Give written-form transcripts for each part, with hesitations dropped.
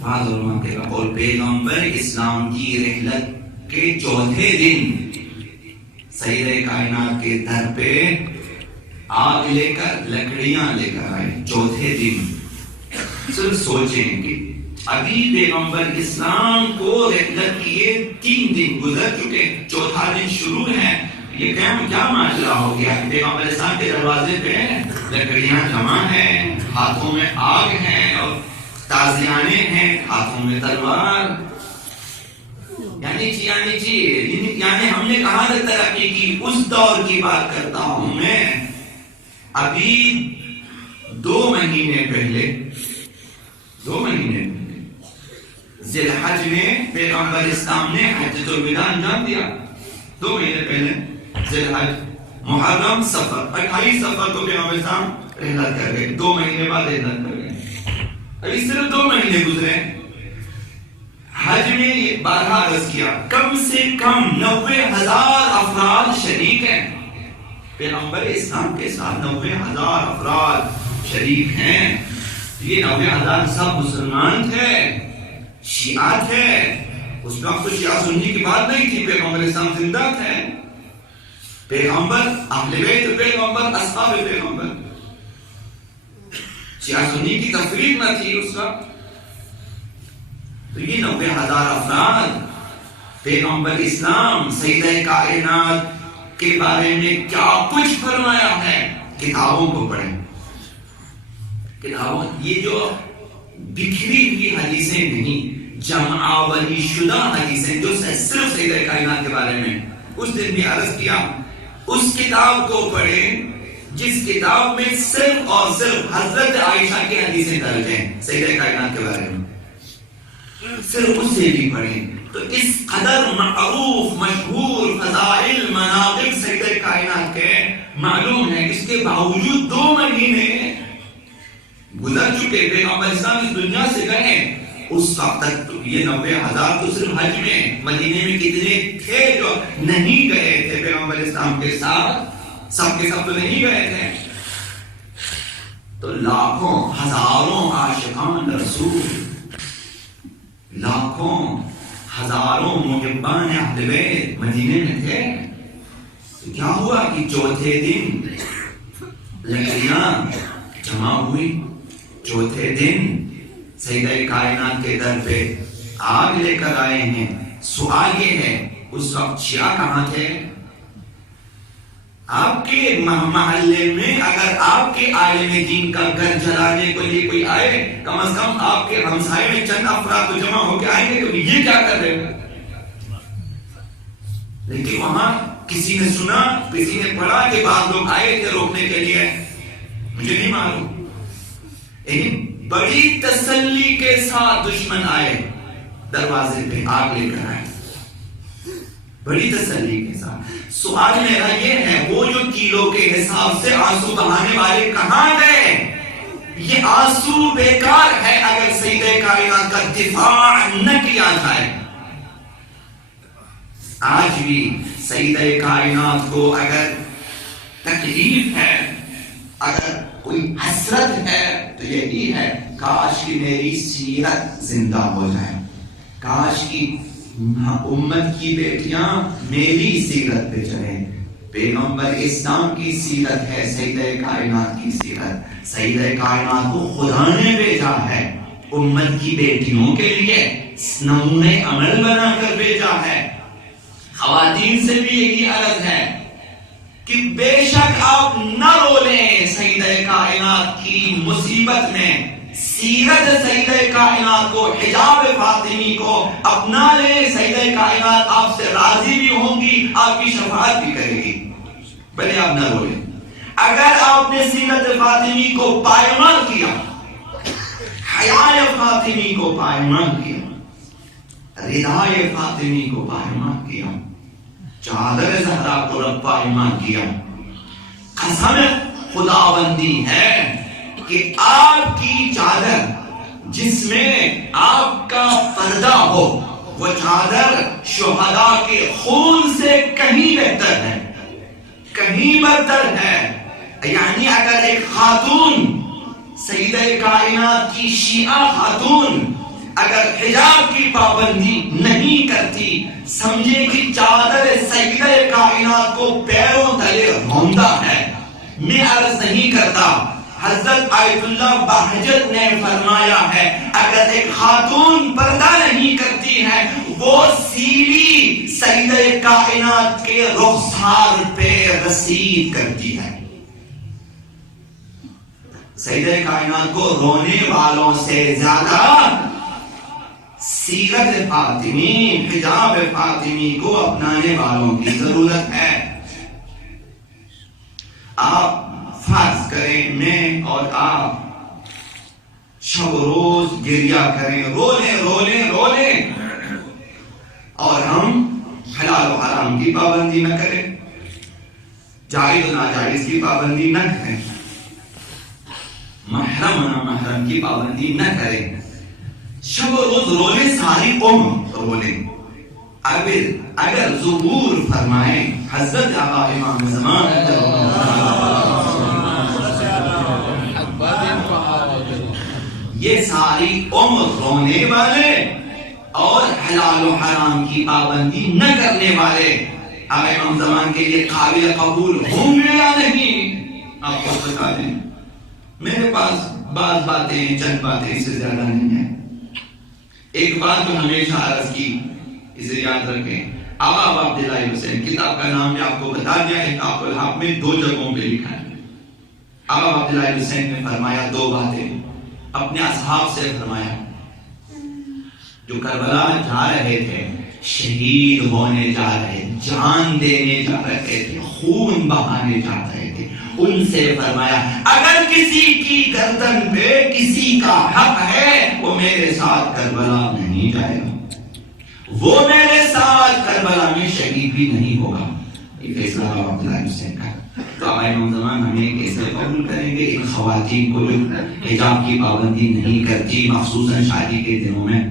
بعض علماء کے قول پیغمبر اسلام کی رحلت کے چوتھے دن سیدہ کائنات کے در پہ آگ لے کر لکڑیاں لے کر آئے. چوتھے دن صرف سوچیں کہ ابھی پیغمبر اسلام کو رحلت کیے 3 دن گزر چکے, چوتھا دن شروع ہے. یہ کیا معاملہ ہو گیا؟ پیغمبر اسلام کے دروازے پہ لکڑیاں جمع ہیں, ہاتھوں میں آگ ہے اور تازیانے ہیں, ہاتھوں میں تلوار. یعنی ہم نے کہاں سے ترقی کی؟ اس دور کی بات کرتا ہوں میں. ابھی 2 مہینے پہلے ذی الحج میں پیغمبر اسلام نے حجۃ الوداع انجام دیا. 2 مہینے پہلے ذی الحج, محرم, صفر, 28 صفر کو پیغمبر اسلام رحلت کر گئے. 2 مہینے بعد رحلت کر گئے. ابھی صرف 2 مہینے گزرے. حج میں 12 عرض کیا, کم سے کم 90,000 افراد شریک ہیں. پیغمبر اسلام کے ساتھ 90,000 افراد شریک ہیں. یہ 90,000 سب مسلمان تھے, شیعہ تھے. اس وقت تو شیعہ سنی کی بات نہیں تھی, پیغمبر اسلام زندہ تھے. پیغمبر, اہل بیت پیغمبر, اصحاب پیغمبر. شیعہ سنی کی تفریق نہ تھی اس وقت. تو یہ 90,000 افراد, پیغمبر اسلام سیدہ کائنات کے بارے میں کیا کچھ فرمایا ہے. کتابوں کو پڑھیں, کتابوں. یہ جو بکھری ہوئی حدیثیں نہیں, جمع آوری شدہ حدیثیں جو صرف سیدہ کائنات کے بارے میں. اس دن بھی عرض کیا, اس کتاب کو پڑھیں جس کتاب میں صرف اور صرف حضرت عائشہ کی حدیثیں درج ہیں سیدہ کائنات کے بارے میں. صرف اس سے بھی پڑھیں تو اس قدر معروف, مشہور, فضائل, مناقب سیدہ کائنات کے معلوم ہے. اس کے باوجود 2 مہینے گزر چکے, پیغمبر اسلام اس دنیا سے گئے. اس وقت تک تو یہ 90,000 تو صرف حج میں. مدینے میں کتنے تھے جو نہیں گئے تھے پیغمبر اسلام کے ساتھ؟ سب کے سب تو نہیں گئے تھے. تو لاکھوں, ہزاروں عاشقان رسول, لاکھوں ہزاروں محبان اہل بیت مدینے میں تھے. تو کیا ہوا کہ چوتھے دن لکڑیاں جمع ہوئی. چوتھے دن سیدہ کائنات کے در پہ آگ لے کر آئے ہیں. سوال یہ ہے, اس وقت شیعہ کہاں تھے؟ آپ کے محلے میں اگر آپ کے عالم دین کا گھر جلانے کے لیے کوئی آئے, کم از کم آپ کے ہمسائے میں چند افراد تو جمع ہو کے آئیں گے کہ یہ کیا کر رہے ہیں. لیکن وہاں کسی نے سنا, کسی نے پڑھا کہ بعض لوگ آئے تھے روکنے کے لیے, مجھے نہیں معلوم. بڑی تسلی کے ساتھ دشمن آئے, دروازے پہ آگ لے کر آئے, بڑی تسلی کے ساتھ. سوال میرا یہ ہے, وہ جو کیلو کے حساب سے آنسو بہانے والے کہاں گئے؟ یہ آنسو بیکار ہے اگر سیدہ کائنات کا دفاع نہ کیا جائے. آج بھی سیدہ کائنات کو اگر تکلیف ہے, اگر کوئی حسرت ہے تو یہی ہے, کاش کی میری سیرت زندہ ہو جائے, کاش کی امت کی بیٹیاں میری سیرت پہ چلیں. پیغمبر اسلام کی سیرت ہے سیدہ کائنات کی سیرت. سیدہ کائنات کو خدا نے بھیجا ہے امت کی بیٹیوں کے لیے, نمونے عمل بنا کر بھیجا ہے. خواتین سے بھی یہی عرض ہے کہ بے شک آپ نہ رولیں سیدہ کائنات کی مصیبت میں. سیرت سیدہ کائنات کو, حجاب فاطمی کو اپنا لیں. سیدہ کائنات آپ سے راضی بھی ہوں گی, آپ کی شفاعت بھی کرے گی. بھلے آپ نہ رولیں. اگر آپ نے سیرت فاطمی کو پائمال کیا, حیاء فاطمی کو پائمال کیا, ردائے فاطمی کو پائمال کیا, چادر زہرا کو رب پائمال کیا, قسم خداوندی ہے کہ آپ کی چادر جس میں آپ کا پردہ ہو, وہ چادر شہداء کے خون سے کہیں بہتر ہے, کہیں برتر ہے. یعنی اگر ایک خاتون, سیدہ کائنات کی شیعہ خاتون, اگر حجاب کی پابندی نہیں کرتی سمجھے کہ چادر سیدہ کائنات کو پیروں تلے روندا ہے. میں عرض نہیں کرتا، حضرت آیت اللہ بہجت نے فرمایا ہے اگر ایک خاتون پردہ نہیں کرتی ہے وہ سیلی سیدہ کائنات کے رخسار پہ رسید کرتی ہے. سیدہ کائنات کو رونے والوں سے زیادہ سیرت فاطمی، حجاب فاطمی کو اپنانے والوں کی ضرورت ہے. آپ فرض کریں میں اور آپ شب روز گریہ کریں، رولیں اور ہم حلال و حرام کی پابندی نہ کریں، جائز و ناجائز کی پابندی نہ کریں، محرم و نامحرم کی پابندی نہ کریں، شب و روز رولیں، ساری عمر رولیں. اگر ظہور فرمائیں حضرت آقا امام زمان یہ ساری عمر رونے والے اور حلال و حرام کی پابندی نہ کرنے والے آقا امام زمان کے لیے قابل قبول ہوں گے یا نہیں؟ آپ کو بتا دیں. میرے پاس بعض باتیں، چند باتیں اس سے زیادہ نہیں ہیں. ایک بات تو ہمیشہ عرض کی، اسے یاد رکھیں. آقا عبداللہ حسین، کتاب کا نام بھی آپ کو بتا دیا ہے، کتاب الحق میں 2 جگہوں پہ لکھا ہے. آقا عبداللہ حسین نے فرمایا 2 باتیں اپنے اصحاب سے فرمایا جو کربلا جا رہے تھے، شہید ہونے جا رہے، جان دینے جا رہے تھے، خون بہانے جا رہے تھے، ان سے فرمایا اگر کسی کی گردن پہ کسی کا حق ہے وہ میرے ساتھ کربلا نہیں جائے گا، وہ میرے ساتھ کربلا میں شہید بھی نہیں ہوگا. یہ فیصلہ عبداللہ حسین کا. تو آقا امام زمان ہمیں کیسے قبول کریں گے ان خواتین کو جو حجاب کی پابندی نہیں کرتی، مخصوصاً شادی کے دنوں میں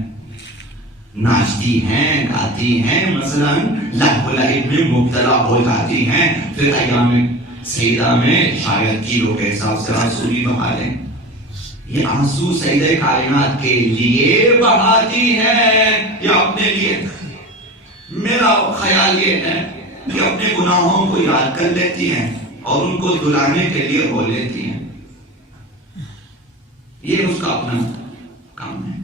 ناچتی ہیں، گاتی ہیں، مثلا لہو و لعب میں مبتلا ہو جاتی ہیں، پھر ایام سیدہ میں شاید کلو کے حساب سے آنسو بھی بہا دیں. یہ آنسو سیدہ کائنات کے لیے بہاتی ہیں یا اپنے لیے؟ میرا خیال یہ ہے کہ اپنے گناہوں کو یاد کر لیتی ہیں اور ان کو دلانے کے لیے رو لیتی ہیں. یہ اس کا اپنا کام ہے.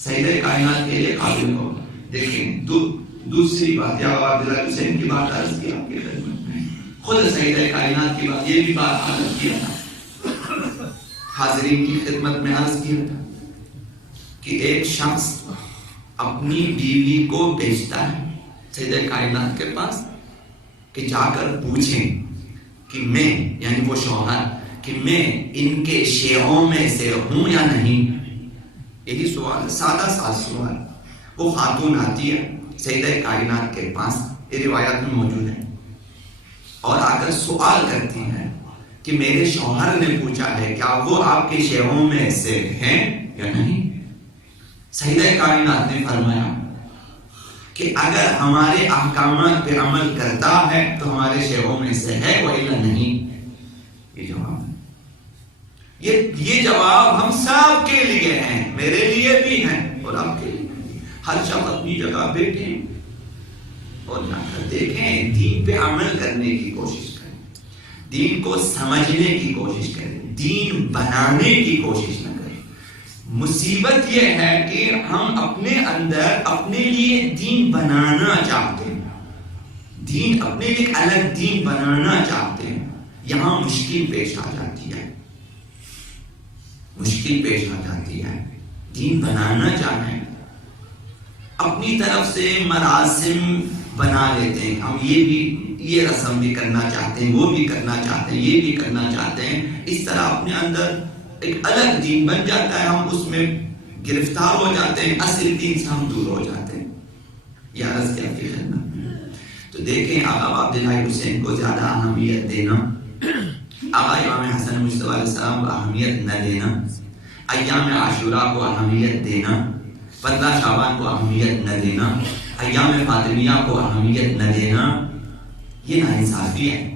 سیدہ کائنات کے لیے قابل ہو. دیکھیں دوسری بات، یا عبداللہ حسین کی بات عرض کی آپ کی خدمت میں، خود سیدہ کائنات کی بات، یہ بھی بات عرض کیا تھا، حاضرین کی خدمت میں عرض کیا تھا کہ ایک شخص اپنی بیوی کو بیچتا ہے سیدہ کائنات کے پاس کہ جا کر پوچھیں کہ میں، یعنی وہ شوہر، کہ میں ان کے شیعوں میں سے ہوں یا نہیں. یہی سوال، سادہ سا سوال. وہ خاتون آتی ہے سیدہ کائنات کے پاس، یہ روایات میں موجود ہے، اور آ کر سوال کرتی ہیں کہ میرے شوہر نے پوچھا ہے کیا وہ آپ کے شیعوں میں سے ہیں یا نہیں. سیدہ کائنات نے فرمایا کہ اگر ہمارے احکامات پہ عمل کرتا ہے تو ہمارے شیعوں میں سے ہے، وإلا نہیں. یہ جواب ہے. یہ جواب ہم سب کے لیے ہیں، میرے لیے بھی ہیں اور آپ کے لیے بھی. ہر شخص اپنی جگہ بیٹھیں اور جا کر دیکھیں، دین پہ عمل کرنے کی کوشش کریں، دین کو سمجھنے کی کوشش کریں، دین بنانے کی کوشش نہ کریں. مصیبت یہ ہے کہ ہم اپنے اندر اپنے لیے دین بنانا چاہتے ہیں، دین اپنے لیے ایک الگ دین بنانا چاہتے ہیں. یہاں مشکل پیش آ جاتی ہے، مشکل پیش آ جاتی ہے. دین بنانا چاہیں، اپنی طرف سے مراسم بنا لیتے ہیں. ہم یہ رسم بھی کرنا چاہتے ہیں، وہ بھی کرنا چاہتے ہیں، یہ بھی کرنا چاہتے ہیں. اس طرح اپنے اندر ایک الگ دین بن جاتا ہے، ہم اس میں گرفتار ہو جاتے ہیں، اصل دین سے ہم دور ہو جاتے ہیں. یہ عرض کیا کی خدمت میں. تو دیکھیں آقا عبداللہ حسین کو زیادہ اہمیت دینا، آقا امام حسن مجتبی علیہ السلام کو اہمیت نہ دینا، ایام عاشوراء کو اہمیت دینا، 15 شعبان کو اہمیت نہ دینا، ایام فاطمیہ کو اہمیت نہ دینا، یہ ناانصافی ہے.